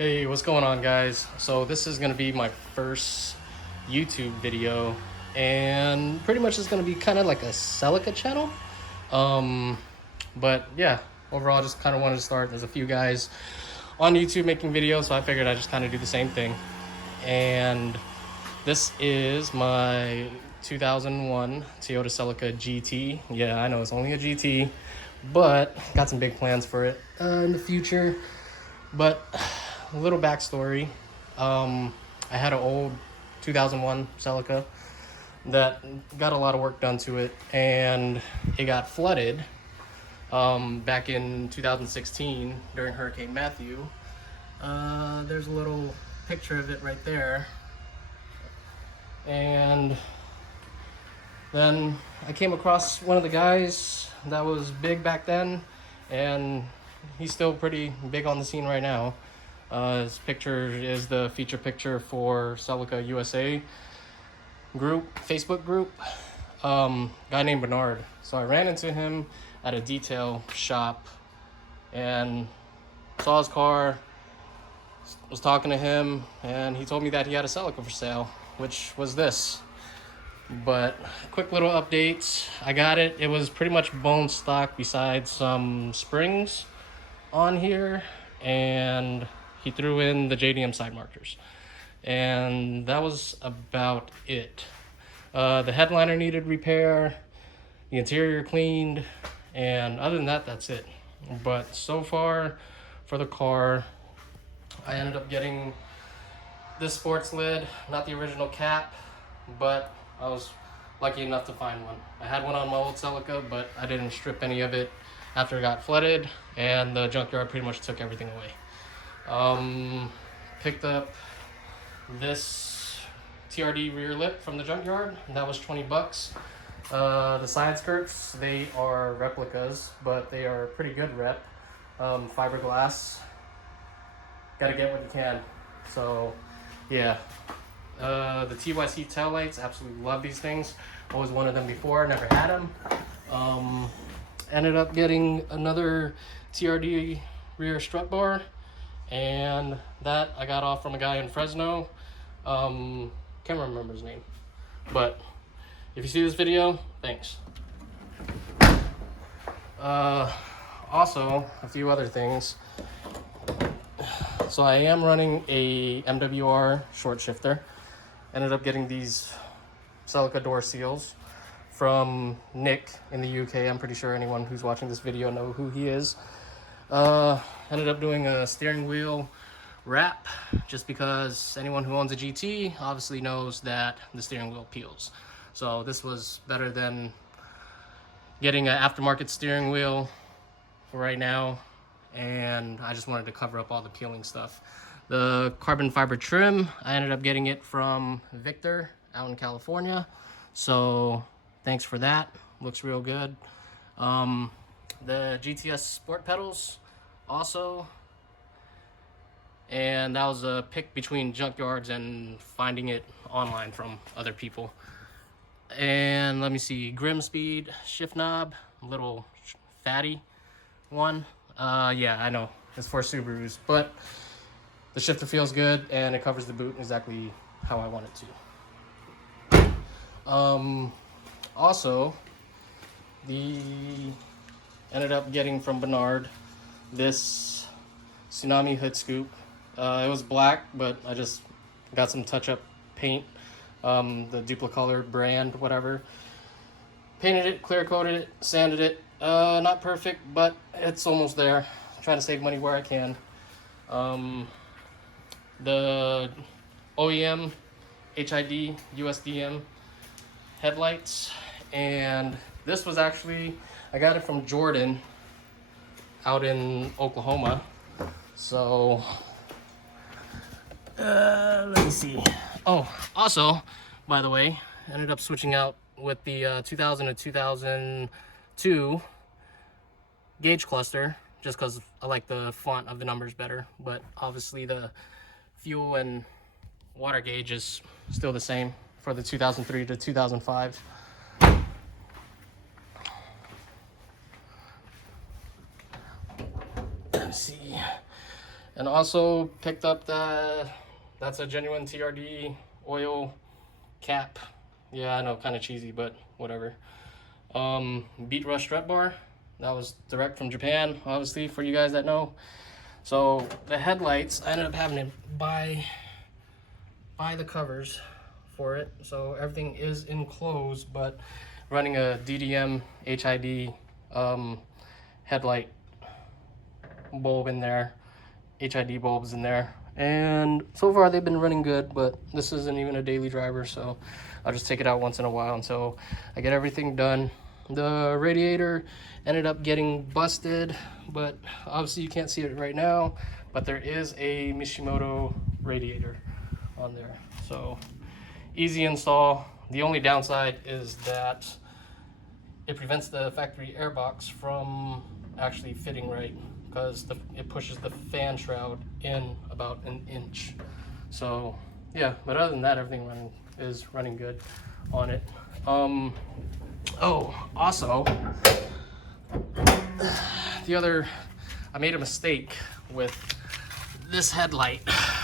Hey, what's going on, guys? So this is going to be my first YouTube video, and pretty much it's going to be kind of like a Celica channel. Um, but yeah, overall, I just kind of wanted to start. There's a few guys on YouTube making videos, so I figured I'd just kind of do the same thing. And this is my 2001 Toyota Celica GT. Yeah, I know it's only a GT, but got some big plans for it in the future. But a little backstory. I had an old 2001 Celica that got a lot of work done to it, and it got flooded back in 2016 during Hurricane Matthew. There's a little picture of it right there. And then I came across one of the guys that was big back then, and he's still pretty big on the scene right now. His picture is the feature picture for Celica USA group, Facebook group. Guy named Bernard. So I ran into him at a detail shop and saw his car, was talking to him, and he told me that he had a Celica for sale, which was this. But quick little updates. I got it. It was pretty much bone stock besides some springs on here, and he threw in the JDM side markers, and that was about it. The headliner needed repair, the interior cleaned, and other than that, that's it. But so far for the car, I ended up getting this sports lid, not the original cap, but I was lucky enough to find one. I had one on my old Celica, but I didn't strip any of it after it got flooded, and the junkyard pretty much took everything away. Picked up this TRD rear lip from the junkyard, and that was 20 bucks. The side skirts, they are replicas, but they are pretty good rep. Fiberglass, gotta get what you can. So yeah, the TYC taillights, absolutely love these things. Always wanted them before, never had them. Ended up getting another TRD rear strut bar, and that I got off from a guy in Fresno. Can't remember his name, but if you see this video, thanks. Also, a few other things. So I am running a MWR short shifter. Ended up getting these Celica door seals from Nick in the UK. I'm pretty sure anyone who's watching this video know who he is. Ended up doing a steering wheel wrap, just because anyone who owns a GT obviously knows that the steering wheel peels. So this was better than getting an aftermarket steering wheel for right now, and I just wanted to cover up all the peeling stuff. The carbon fiber trim, I ended up getting it from Victor out in California, so thanks for that. Looks real good. The GTS sport pedals also, and that was a pick between junkyards and finding it online from other people. And let me see, Grimspeed shift knob, little fatty one. Yeah, I know it's for Subarus, but the shifter feels good and it covers the boot exactly how I want it to. Also, ended up getting from Bernard this Tsunami hood scoop. It was black, but I just got some touch-up paint, the Duplicolor brand, whatever. Painted it, clear coated it, sanded it. Not perfect, but it's almost there. Trying to save money where I can. The OEM HID USDM headlights, and this was actually, I got it from Jordan out in Oklahoma. So let me see. Oh, also, by the way, I ended up switching out with the 2000 to 2002 gauge cluster, just because I like the font of the numbers better, but obviously the fuel and water gauge is still the same for the 2003 to 2005. Let's see. And also picked up that's a genuine TRD oil cap. Yeah, I know, kind of cheesy, but whatever. Beat Rush strut bar. That was direct from Japan, obviously, for you guys that know. So the headlights, I ended up having to buy the covers for it. So everything is enclosed, but running a DDM HID headlight bulb in there, HID bulbs in there. And so far they've been running good, but this isn't even a daily driver, so I'll just take it out once in a while until I get everything done. The radiator ended up getting busted, but obviously you can't see it right now, but there is a Mishimoto radiator on there. So easy install. The only downside is that it prevents the factory airbox from actually fitting right, because it pushes the fan shroud in about an inch. So yeah, but other than that, everything is running good on it. Oh, also, I made a mistake with this headlight,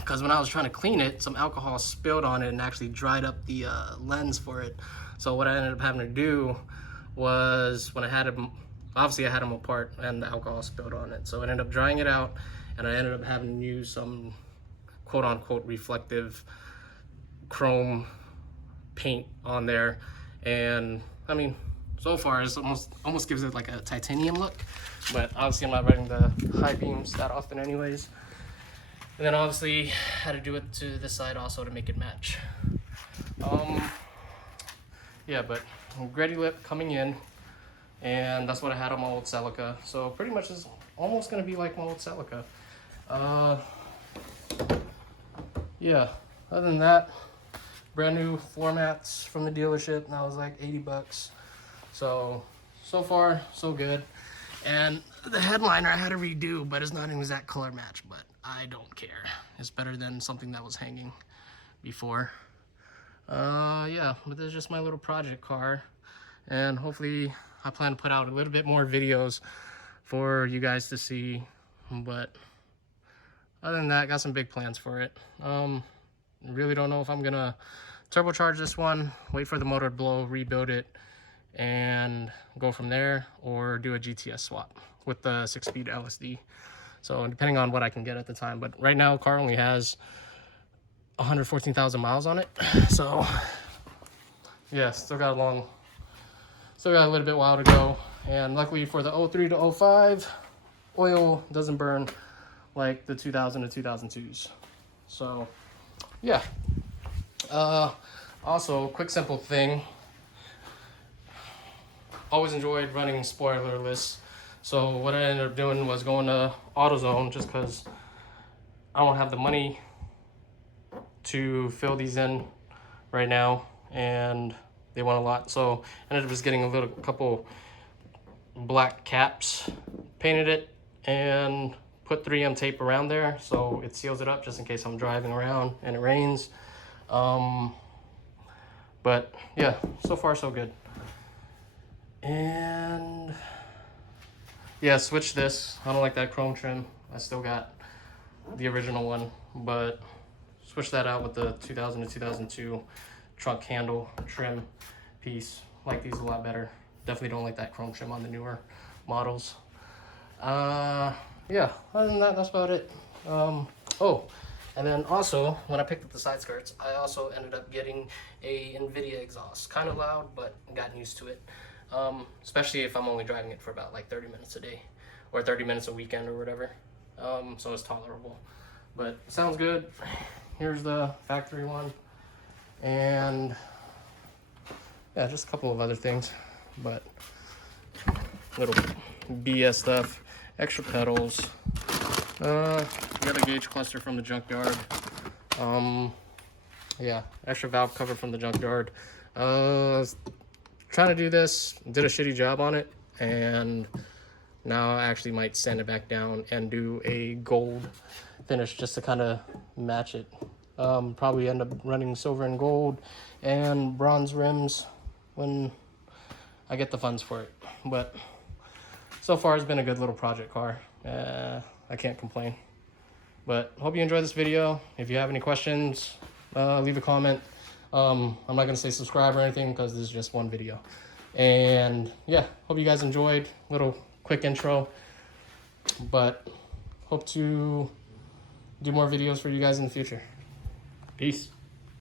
because when I was trying to clean it, some alcohol spilled on it and actually dried up the lens for it. So what I ended up having to do was, when I had them, obviously I had them apart and the alcohol spilled on it. So I ended up drying it out, and I ended up having to use some quote unquote reflective chrome paint on there. And I mean, so far it's almost gives it like a titanium look, but obviously I'm not running the high beams that often anyways. And then obviously had to do it to this side also to make it match. Yeah, but Gretty lip coming in, and that's what I had on my old Celica. So pretty much is almost gonna be like my old Celica. Yeah, other than that, brand new floor mats from the dealership, and that was like 80 bucks. So far, so good. And the headliner I had to redo, but it's not an exact color match, but I don't care. It's better than something that was hanging before. Yeah, but this is just my little project car. And hopefully I plan to put out a little bit more videos for you guys to see. But other than that, got some big plans for it. Really don't know if I'm gonna turbocharge this one, wait for the motor to blow, rebuild it, and go from there, or do a GTS swap with the 6-speed LSD. So depending on what I can get at the time. But right now, the car only has 114,000 miles on it. So yeah, still got a little bit while to go. And luckily for the 03 to 05, oil doesn't burn like the 2000 to 2002s. So yeah. Also, quick simple thing. Always enjoyed running spoilerless. So what I ended up doing was going to AutoZone, just because I don't have the money to fill these in right now, and they want a lot. So I ended up just getting a couple black caps, painted it, and put 3M tape around there so it seals it up just in case I'm driving around and it rains. But yeah, so far so good. And yeah, switch this. I don't like that chrome trim. I still got the original one, but switch that out with the 2000 to 2002 trunk handle trim piece. Like these a lot better. Definitely don't like that chrome trim on the newer models. Yeah, other than that, that's about it. Oh, and then also, when I picked up the side skirts, I also ended up getting a NVIDIA exhaust. Kind of loud, but gotten used to it. Especially if I'm only driving it for about like 30 minutes a day, or 30 minutes a weekend or whatever. So it's tolerable. But it sounds good. Here's the factory one. And yeah, just a couple of other things. But little BS stuff. Extra pedals. Got a gauge cluster from the junkyard. Yeah, extra valve cover from the junkyard. Trying to do this, did a shitty job on it, and now I actually might sand it back down and do a gold finish just to kind of match it. Probably end up running silver and gold and bronze rims when I get the funds for it. But so far it's been a good little project car. I can't complain. But hope you enjoyed this video. If you have any questions, leave a comment. I'm not gonna say subscribe or anything because this is just one video. And yeah, hope you guys enjoyed. Little quick intro, but hope to do more videos for you guys in the future. Peace.